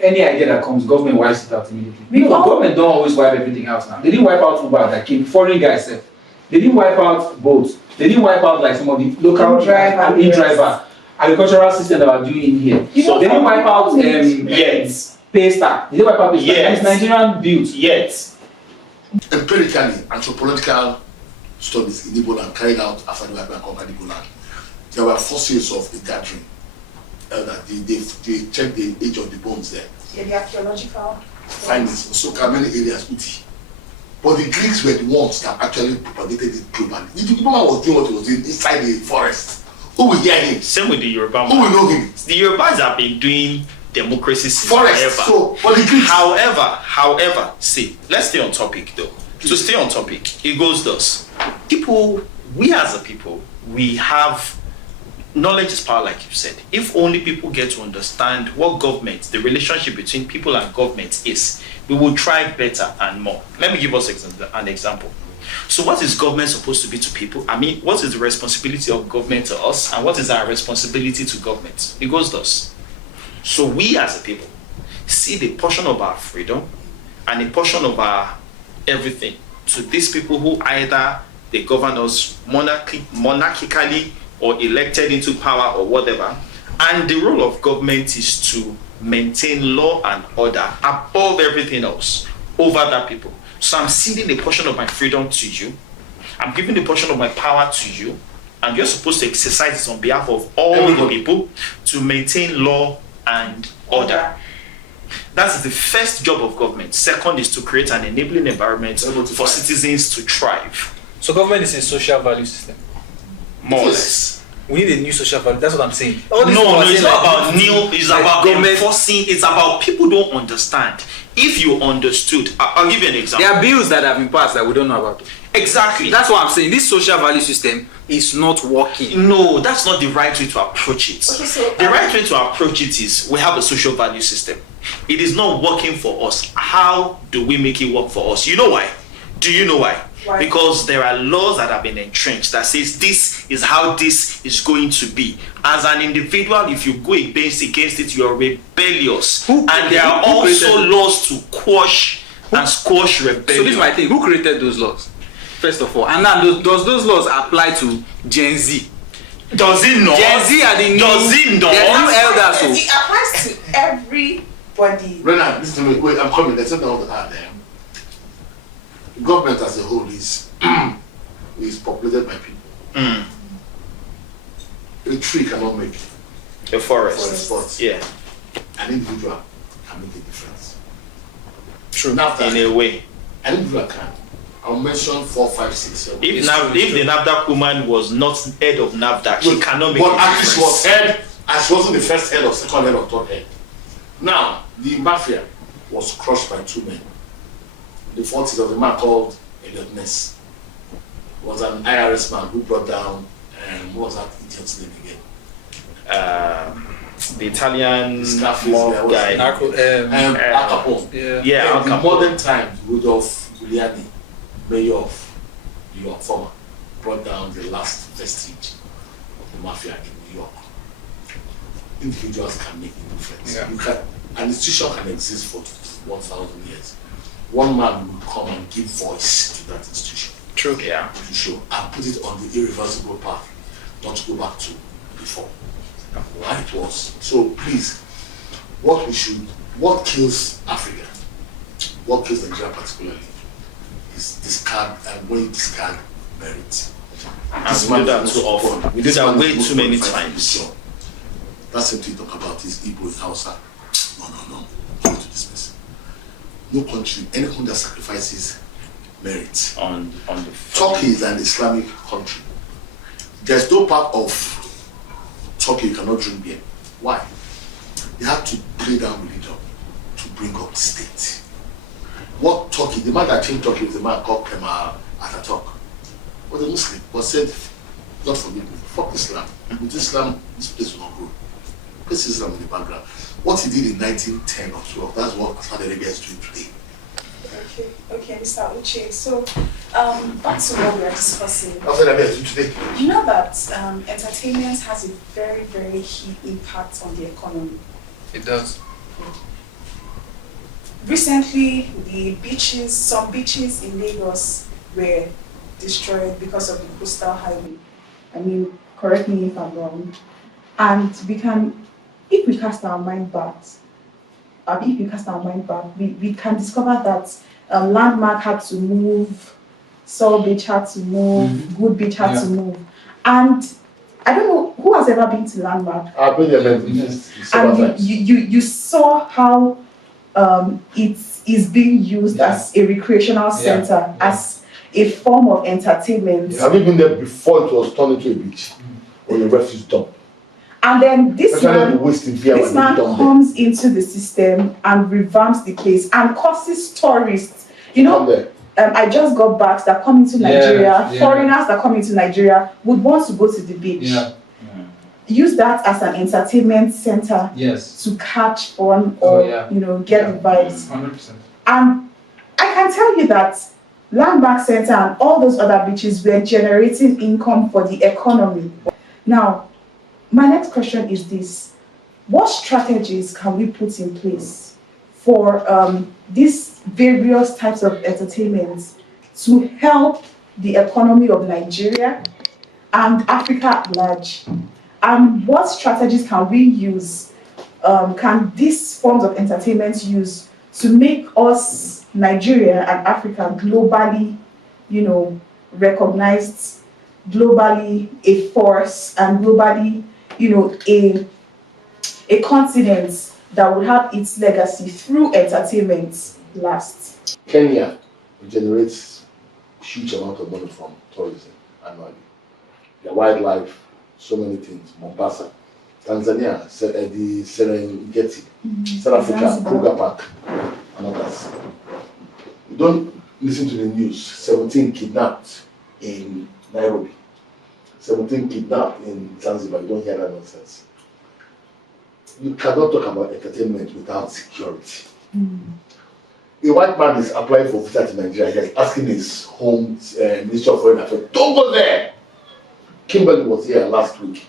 if any idea that comes, government wipes it out immediately. Because government don't always wipe everything out now. They didn't wipe out Uber that came, foreign guys. They didn't wipe out boats. They didn't wipe out like some of the local in-driver agricultural system that are doing in here. So they didn't wipe out pay stack. They didn't wipe out pay stack. It's Nigerian built. Yes. Empirically, anthropological studies in Igbo land carried out after the White Man conquered Igbo land. There were fossils of the gathering. They checked the age of the bones there. Yeah, the archaeological findings. So many areas, Uti. But the Greeks were the ones that actually propagated it globally. The Igbo man was doing what he was doing inside the forest. Who will hear him? Same with the Yoruba man. Who will know him? The Yorubas have been doing democracy since forest. Forever. So, but the Greeks. However, see, let's stay on topic though. To stay on topic, it goes thus. We as a people, we have knowledge is power, like you said. If only people get to understand what government, the relationship between people and government is, we will thrive better and more. Let me give us an example. So what is government supposed to be to people? I mean, what is the responsibility of government to us, and what is our responsibility to government? It goes thus. So we as a people see the portion of our freedom and a portion of our everything to these people who either they govern us monarchically or elected into power or whatever, and the role of government is to maintain law and order above everything else over that people. So I'm ceding a portion of my freedom to you, I'm giving a portion of my power to you, and you're supposed to exercise it on behalf of all the people to maintain law and order. That's the first job of government. Second is to create an enabling environment for citizens to thrive. So government is a social value system. More or less. We need a new social value. That's what I'm saying. No, it's not about new. It's about enforcing. It's about people don't understand. If you understood, I'll give you an example. There are bills that have been passed that we don't know about. Exactly. That's what I'm saying. This social value system is not working. No, that's not the right way to approach it. Okay, so, the right way to approach it is we have a social value system. It is not working for us. How do we make it work for us? You know why? Do you know why? Why? Because there are laws that have been entrenched that says this is how this is going to be. As an individual, if you go against it, you are rebellious. And there are also laws to quash and squash rebellion. So this is my thing. Who created those laws? First of all, and now does those laws apply to Gen Z? Does it not? Gen Z are the new, does it not? New elders. It applies to everybody. Renard, listen to me. Wait, I'm coming. There's something I want to add there. Government as a whole is populated by people. A tree cannot make a forest. But yeah, an individual can make a difference. True. In a way, an individual can. I'll mention 4, 5, 6, 7. If the NAFDAC woman was not head of NAFDAC, she cannot make a difference. But at least she was head, and she wasn't the first head or second head or third head. Now, the mafia was crushed by 2 men. The 40s of a man called Elliot Ness. Was an IRS man who brought down, what was that idiot's name again? The Italian guy. Al Capone. Yeah, in modern times, Rudolph Giuliani, mayor of New York, former, brought down the last vestige of the mafia in New York. Individuals can make a difference. Yeah. An institution can exist for 1,000 years. One man will come and give voice to that institution. True. Yeah. To show and put it on the irreversible path, not to go back to before. How it was. So please, what kills Africa, what kills Nigeria particularly, is discard, and when you discard merit. And we do that too often. We do that way too many times. That's something you talk about is Igbo, Hausa. No. Come to dismiss. No country, any country that sacrifices merit. On the Turkey is an Islamic country. There's no part of Turkey you cannot drink beer. Why? They have to play down religion to bring up the state. What Turkey, the man that changed Turkey was a man called Kemal Atatürk. Was a Muslim, but said, God forgive me, fuck Islam. With Islam, this place will not grow. This is Islam in the background. What he did in 1910 or 12, that's what Saudi Arabia is doing today. Okay, Mr. Uche. So, back to what we are discussing. That's what Arabia is doing today. You know that entertainment has a very, very key impact on the economy. It does. recently some beaches in Lagos were destroyed because of the coastal highway. I mean, correct me if I'm wrong. And if we cast our mind back, we can discover that Landmark had to move, Soul Beach had to move, Good Beach had to move. And I don't know who has ever been to Landmark. I've been there several times. You saw how it is being used as a recreational center, as a form of entertainment. Have you been there before it was turned into a beach or a refuse dump? And then this man comes there. into the system and revamps the place and causes tourists. You know, I just got back that come into Nigeria, foreigners that come into Nigeria would want to go to the beach. Use that as an entertainment center to catch fun or get the vibes. 100%. And I can tell you that Landmark Center and all those other beaches were generating income for the economy. Now, my next question is this: what strategies can we put in place for these various types of entertainment to help the economy of Nigeria and Africa at large? And what strategies can we use, can these forms of entertainment use to make us, Nigeria and Africa, globally, recognized, globally a force, and globally, a continent that would have its legacy through entertainment last? Kenya generates huge amount of money from tourism annually. Their wildlife, so many things. Mombasa, Tanzania, the Serengeti, South Africa, Kruger Park, and others. You don't listen to the news. 17 kidnapped in Nairobi. 17 kidnapped in Zanzibar. You don't hear that nonsense. You cannot talk about entertainment without security. A white man is applying for visa to Nigeria. He's asking his home Minister of Foreign Affairs, don't go there. Kimberly was here last week.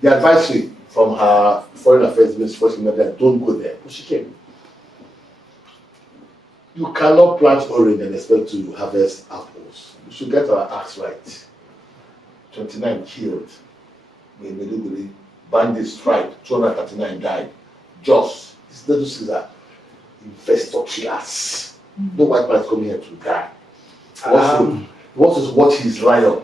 The advisory from her Foreign Affairs Minister, don't go there. But she came. You cannot plant orange and expect to harvest apples. We should get our acts right. 29 killed. Maiduguri, bandits strike, 239 died. Just, these little cities are investor killers. No white man is coming here to die. He wants to watch his lion